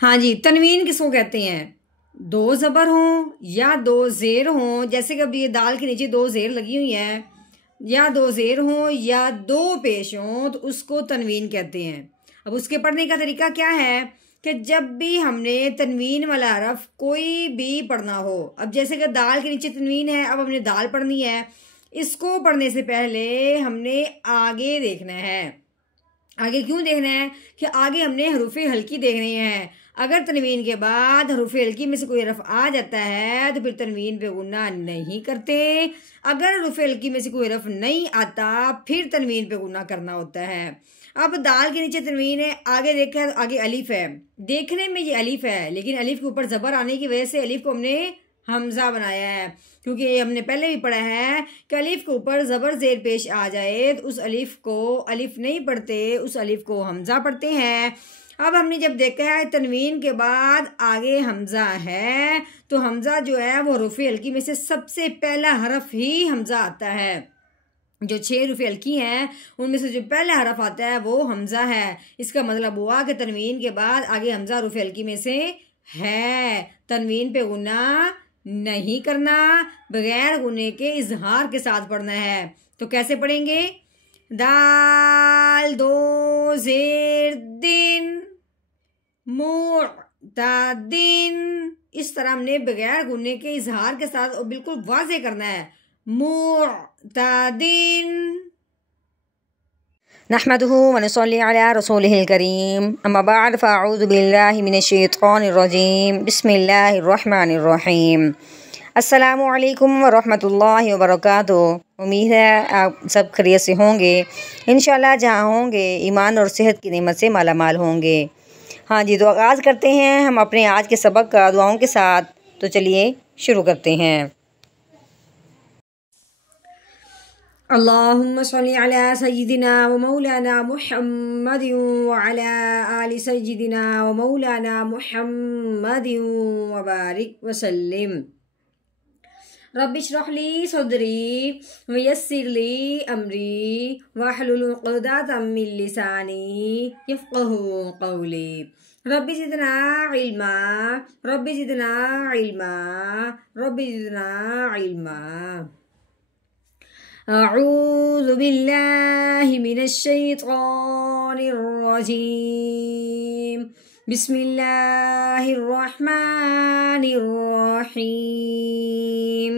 हाँ जी, तनवीन किसको कहते हैं? दो ज़बर हों या दो ज़ेर हों, जैसे कि अब ये दाल के नीचे दो ज़ेर लगी हुई हैं, या दो ज़ेर हों या दो पेश हों, तो उसको तनवीन कहते हैं। अब उसके पढ़ने का तरीका क्या है कि जब भी हमने तनवीन वाला हरफ कोई भी पढ़ना हो, अब जैसे कि दाल के नीचे तनवीन है, अब हमने दाल पढ़नी है, इसको पढ़ने से पहले हमने आगे देखना है। आगे क्यों देखना है कि आगे हमने हरूफ हल्की देखनी है। अगर तनवीन के बाद हरूफ हल्की में से कोई हरफ आ जाता है तो फिर तनवीन पे गुन्ना नहीं करते। अगर हरूफ हल्की में से कोई हरफ नहीं आता फिर तनवीन पे गुन्ना करना होता है। अब दाल के नीचे तनवीन है, आगे देखा है तो आगे अलिफ है, देखने में ये अलिफ है लेकिन अलिफ के ऊपर ज़बर आने की वजह से अलिफ को हमने हमजा बनाया है, क्योंकि हमने पहले भी पढ़ा है कि अलिफ के ऊपर ज़बर ज़ेर पेश आ जाए तो उस अलिफ को अलिफ नहीं पढ़ते, उस अलिफ को हमजा पढ़ते हैं। अब हमने जब देखा है तनवीन के बाद आगे हमजा है तो हमजा जो है वो हरूफ हल्की में से सबसे पहला हरफ ही हमजा आता है। जो 6 हरूफ हल्की हैं उनमें से जो पहला हरफ आता है वो हमजा है। इसका मतलब हुआ कि तनवीन के बाद आगे हमजा हरूफ हल्की में से है। तनवीन पे गुन्ना नहीं करना, बगैर गुन्ने के इजहार के साथ पढ़ना है। तो कैसे पढ़ेंगे? दाल दो ज़ेर दिन मुअतादिन, इस तरह हमने बगैर गुन्ने के इजहार के साथ और बिल्कुल वाज़े करना है। मुअतादिन। नहमदुहु व नसल्ली अला रसूलिहिल करीम, अम्मा बअद फ़अऊज़ु बिल्लाहि मिनश्शैतानिर रजीम, बिस्मिल्लाहिर रहमानिर रहीम। अस्सलामु अलैकुम व रहमतुल्लाहि व बरकातुहू। उम्मीद है आप सब खैरियत से होंगे। इंशाल्लाह जहाँ होंगे ईमान और सेहत की नेमत से माला माल होंगे। हाँ जी, तो आगाज़ करते हैं हम अपने आज के सबक का दुआओं के साथ। तो चलिए शुरू करते हैं। अल्लाहुम्मा सल्ली अला सय्यिदिना व मौलाना मुहम्मदिन व अला आलि सय्यिदिना व मौलाना मुहम्मदिन व बारिक व सल्लिम। रब्बि इश्रह ली सदरी व यस्सिर ली अमरी वहलुल उक़दतम मिन लिसानी यफ़क़हू क़ौली। Rabbi ज़िदना इल्मा, rabbi ज़िदना इल्मा, rabbi ज़िदना इल्मा। अऊज़ु बिल्लाहि मिनश शैतानिर रजीम, बिस्मिल्लाहिर रहमानिर रहीम।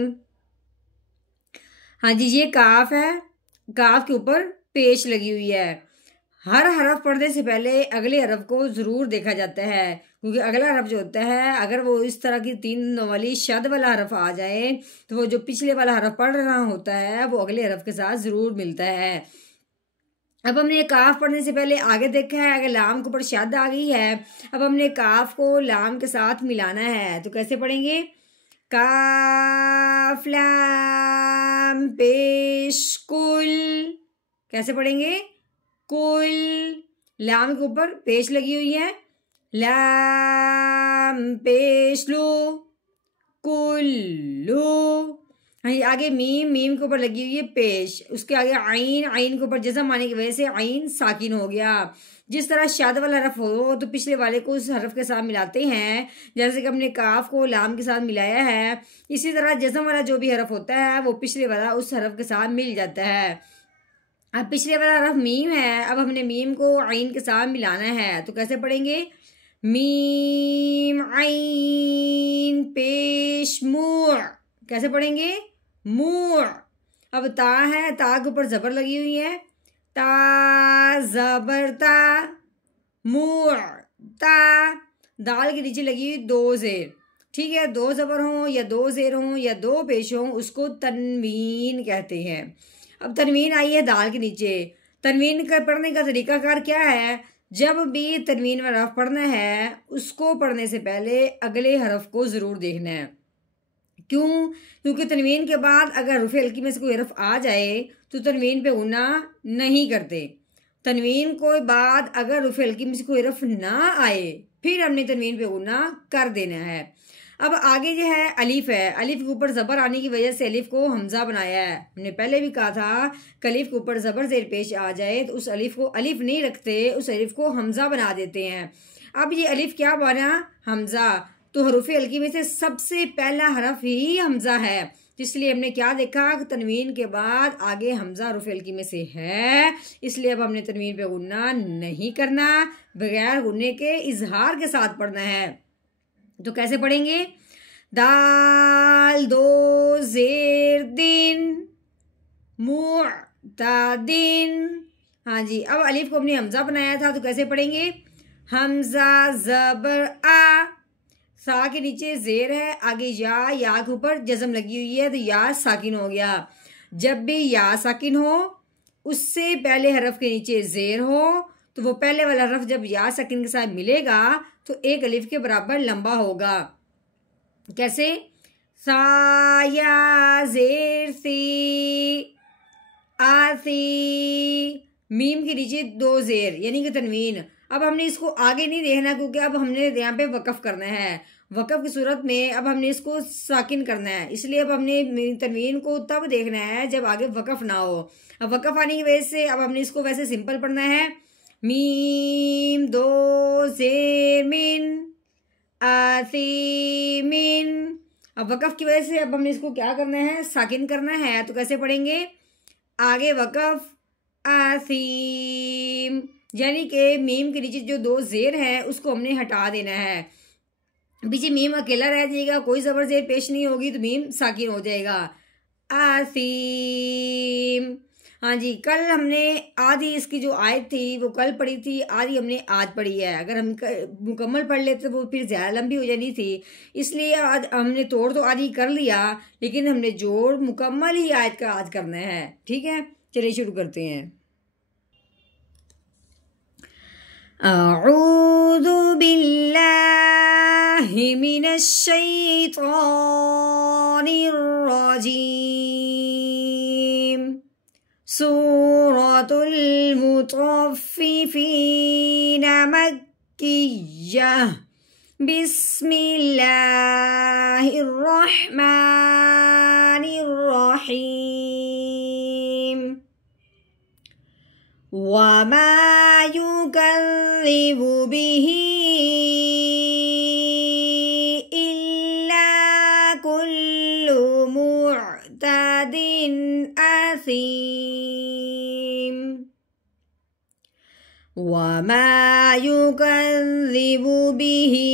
हाँ जी, ये काफ है, काफ के ऊपर पेश लगी हुई है। हर हरफ पढ़ने से पहले अगले हरफ को ज़रूर देखा जाता है, क्योंकि अगला हरफ जो होता है अगर वो इस तरह की 3 वाली शद वाला हरफ आ जाए तो वो जो पिछले वाला हरफ पढ़ रहा होता है वो अगले हरफ के साथ ज़रूर मिलता है। अब हमने काफ पढ़ने से पहले आगे देखा है, अगर लाम के ऊपर शद आ गई है, अब हमने काफ को लाम के साथ मिलाना है। तो कैसे पढ़ेंगे? काफ लाम पेश कुल। कैसे पढ़ेंगे? कुल, लाम के ऊपर पेश लगी हुई है, लाम पेश लो, कुल्लू। आगे मीम, मीम के ऊपर लगी हुई है पेश, उसके आगे आइन, आइन के ऊपर जज़म आने की वजह से आइन साकिन हो गया। जिस तरह शाद वाला हरफ हो तो पिछले वाले को उस हरफ के साथ मिलाते हैं, जैसे कि हमने काफ को लाम के साथ मिलाया है, इसी तरह जज़म वाला जो भी हरफ होता है वो पिछले वाला उस हरफ के साथ मिल जाता है। अब पिछले वाला हरफ मीम है, अब हमने मीम को आइन के साथ मिलाना है। तो कैसे पढ़ेंगे? मीम आइन पेश मुअ। कैसे पढ़ेंगे? मुअ। अब ता है, ता के ऊपर ज़बर लगी हुई है, ता ज़बर ता, मुअ ता। दाल के नीचे लगी हुई दो ज़ेर, ठीक है, दो ज़बर हों या दो ज़ेर हों या दो पेश हों उसको तनवीन कहते हैं। अब तनवीन आई है दाल के नीचे। तनवीन का पढ़ने का तरीकाकार क्या है? जब भी तनवीन वाला हरफ पढ़ना है उसको पढ़ने से पहले अगले हरफ को ज़रूर देखना है। क्यों? क्योंकि तनवीन के बाद अगर हरूफ हल्की में से कोई हरफ आ जाए तो तनवीन पे गुन्ना नहीं करते। तनवीन के बाद अगर हरूफ हल्की में से कोई हरफ ना आए फिर हमने तनवीन पे गुन्ना कर देना है। अब आगे जो है अलिफ है, अलिफ के ऊपर ज़बर आने की वजह से अलिफ को हमजा बनाया है। हमने पहले भी कहा था कि अलिफ के ऊपर ज़बर ज़ेर पेश आ जाए तो उस अलिफ को अलिफ नहीं रखते, उस अलिफ को हमजा बना देते हैं। अब ये अलिफ क्या बना? हमजा। तो हरूफ हल्की में से सबसे पहला हरफ ही हमजा है, इसलिए हमने क्या देखा? तनवीन के बाद आगे हमजा हरूफ हल्की में से है, इसलिए अब हमने तनवीन पे गुन्ना नहीं करना, बगैर गुन्ने के इजहार के साथ पढ़ना है। तो कैसे पढ़ेंगे? दाल दो जेर दिन मुअतादिन। हाँ जी, अब अलिफ को हमने हमजा बनाया था, तो कैसे पढ़ेंगे? हमजा जबर आ, सा के नीचे जेर है, आगे या के ऊपर जज़म लगी हुई है, तो या साकिन हो गया। जब भी या साकिन हो, उससे पहले हरफ के नीचे जेर हो, तो वो पहले वाला हरफ जब या साकिन के साथ मिलेगा तो एक अलिफ के बराबर लंबा होगा। कैसे? सा या जेर सी आसी, मीम के नीचे दो जेर यानी कि तनवीन। अब हमने इसको आगे नहीं देखना, क्योंकि अब हमने यहाँ पे वक़फ़ करना है। वक़फ़ की सूरत में अब हमने इसको साकिन करना है, इसलिए अब हमने तनवीन को तब देखना है जब आगे वक़फ़ ना हो। अब वक़फ़ आने की वजह से अब हमने इसको वैसे सिंपल पढ़ना है। मीम दो जेर मिन आसीमिन। अब वक़फ़ की वजह से अब हमने इसको क्या करना है? साकिन करना है। तो कैसे पढ़ेंगे? आगे वक़फ़ आसीम, यानी कि मीम के नीचे जो दो जेर है उसको हमने हटा देना है। पीछे मीम अकेला रह जाएगा, कोई जबर जेर पेश नहीं होगी, तो मीम साकिन हो जाएगा। आसीम। हाँ जी, कल हमने आधी इसकी जो आयत थी वो कल पढ़ी थी, आधी हमने आज पढ़ी है। अगर हम मुकम्मल पढ़ लेते तो वो फिर ज़्यादा लंबी हो जानी थी, इसलिए आज हमने तोड़ तो आधी कर लिया, लेकिन हमने जोड़ मुकम्मल ही आयत का आज करना है। ठीक है, चलिए शुरू करते हैं। अऊज़ु बिल्लाहि मिनश शैतानिर रजीम। सूरतुल मुतफ्फिफीन मक्किय्यह। बिस्मिल्लाहिर रहमानिर रहीम। वमा युकज़्ज़िबु बिही इल्ला कुल्लु मुअ्तदिन असीम। वमा युकज़्ज़िबु बिही